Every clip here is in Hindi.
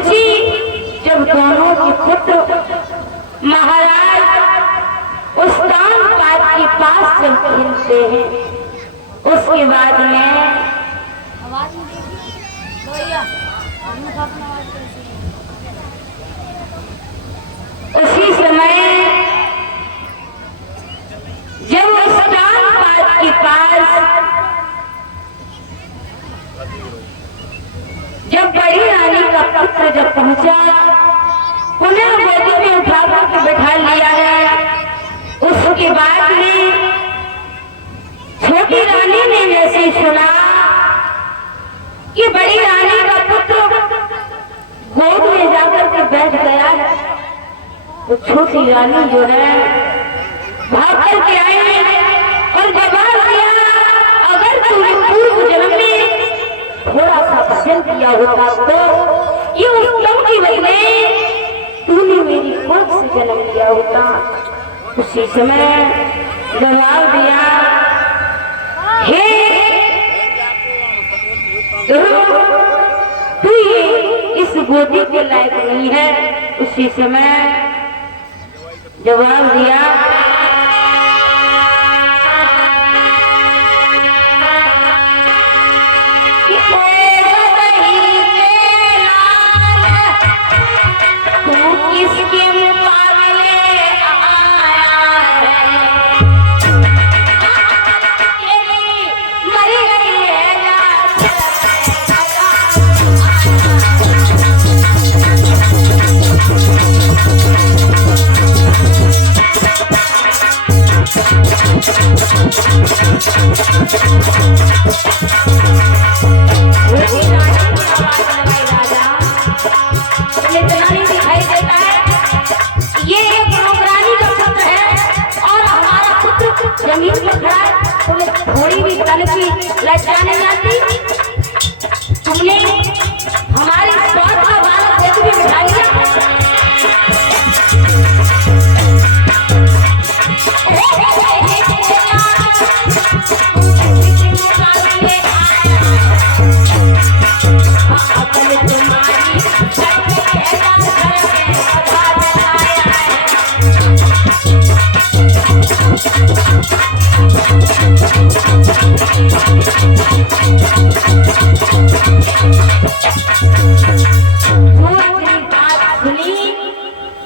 जी जब दोनों के पुत्र महाराज उस दान पात के पास जब खेलते हैं, उसके बाद में उसी समय जब उस दान पात के पास जब बड़ी रानी का पुत्र जब पहुंचा, उन्हें गोदी में उठाकर के बैठा लिया है। उसके बाद में छोटी रानी ने जैसे सुना कि बड़ी रानी का पुत्र गोद में जाकर के बैठ गया है, तो छोटी रानी जो है भाग करके आई और जवाब दिया, अगर तुमने पूर्व जन्म में थोड़ा सा भजन किया होता तो ये उत्तम की वजह तूने मेरी गोद से जन्म लिया होता। उसी समय जवाब दिया, हे तू ये इस गोदी के लायक नहीं है। उसी समय जवाब दिया, जमीन पर खड़ा है, तुम्हें थोड़ी भी तन की लज्जा नहीं आती? तुमने हमारे स्वाद का बालक देख भी बिठा लिया।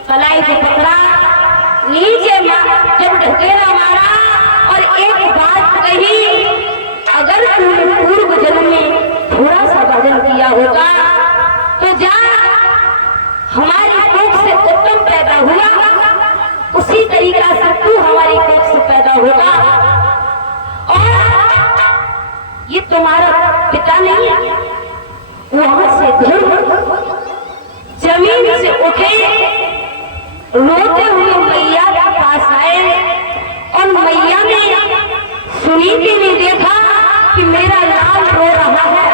कलाई से पकड़ा, नीचे जब ढकेला मारा और एक बात कही, अगर तूने पूर्व जन्म में थोड़ा सा भजन किया होगा तो जा, हमारी कोख से उत्तम पैदा हुआ, उसी तरीका से तू हमारी कोख से पैदा होगा। और ये तुम्हारा पिता नहीं है। वहां से जमीन से उठे, रोते हुए मैया के पास आए और मैया ने सुनीति ने देखा कि मेरा लाल रो रहा है।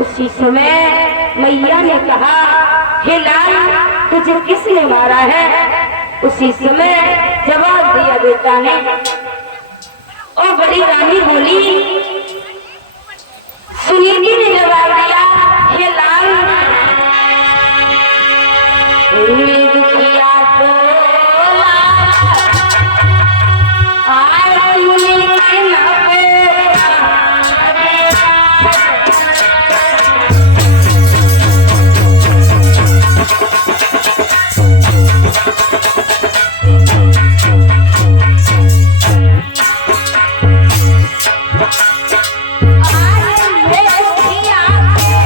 उसी समय मैया ने कहा, हे लाल, तुझे किसने मारा है? उसी समय जवाब दिया बेटा ने। और बड़ी रानी बोली, सुनीति ने जवाब दिया, हे लाल, दुखिया I am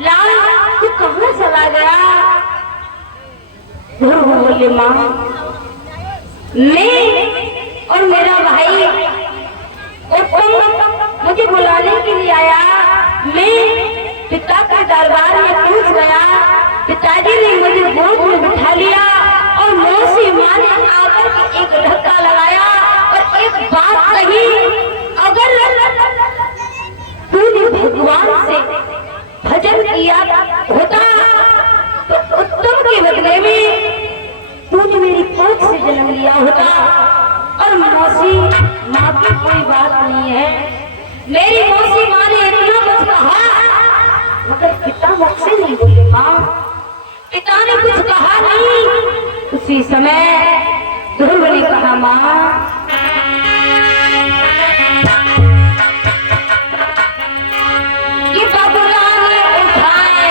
लाल तू कहाँ चला गया? ध्रुव बोले माँ मैं और मेरा भाई उत्तम मुझे बुलाने के लिए आया। मैं पिता के दरबार में पहुंच गया। पिताजी ने मुझे गोद में बिठा लिया और मौसी माँ ने आकर के एक धक्का लगाया और एक बात कही, अगर तूने भगवान से भजन किया होता तो उत्तम के बदले में तूने मेरी कोख से जन्म लिया होता। और मौसी माँ की कोई बात नहीं है, मेरी मौसी माँ ने इतना कुछ कहा मगर पिता मुझसे नहीं बोले। माँ पिता ने कुछ कहा नहीं। उसी समय ध्रुव ने कहा माँ ये बबुला ने उठाए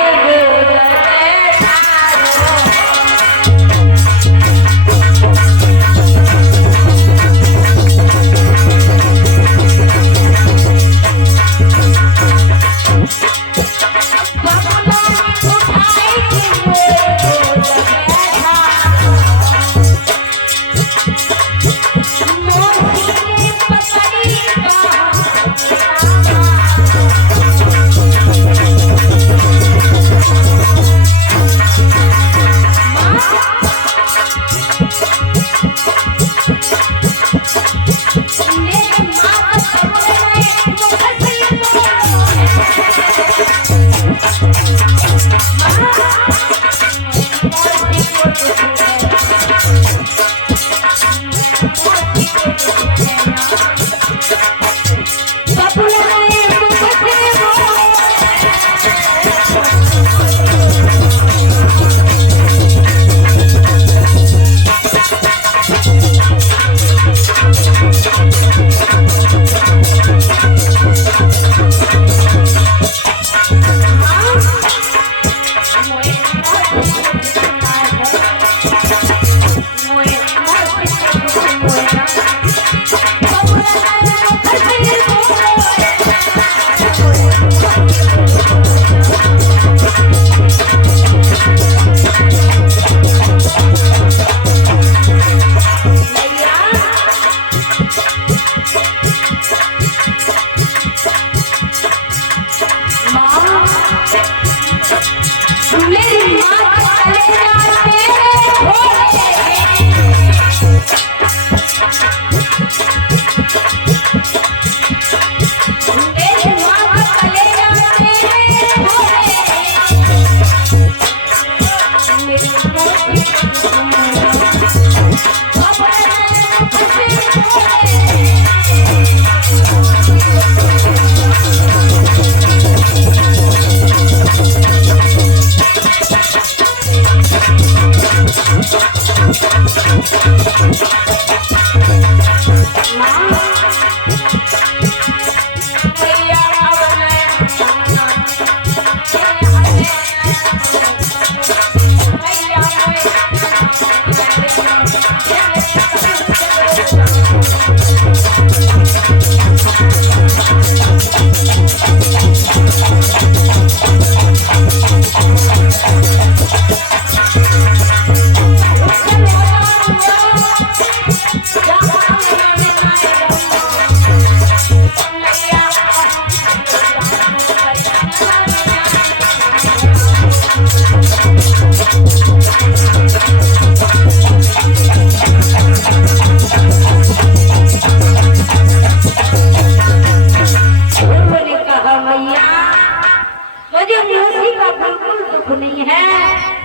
मुझे मौसी का बिल्कुल दुख नहीं है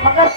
मगर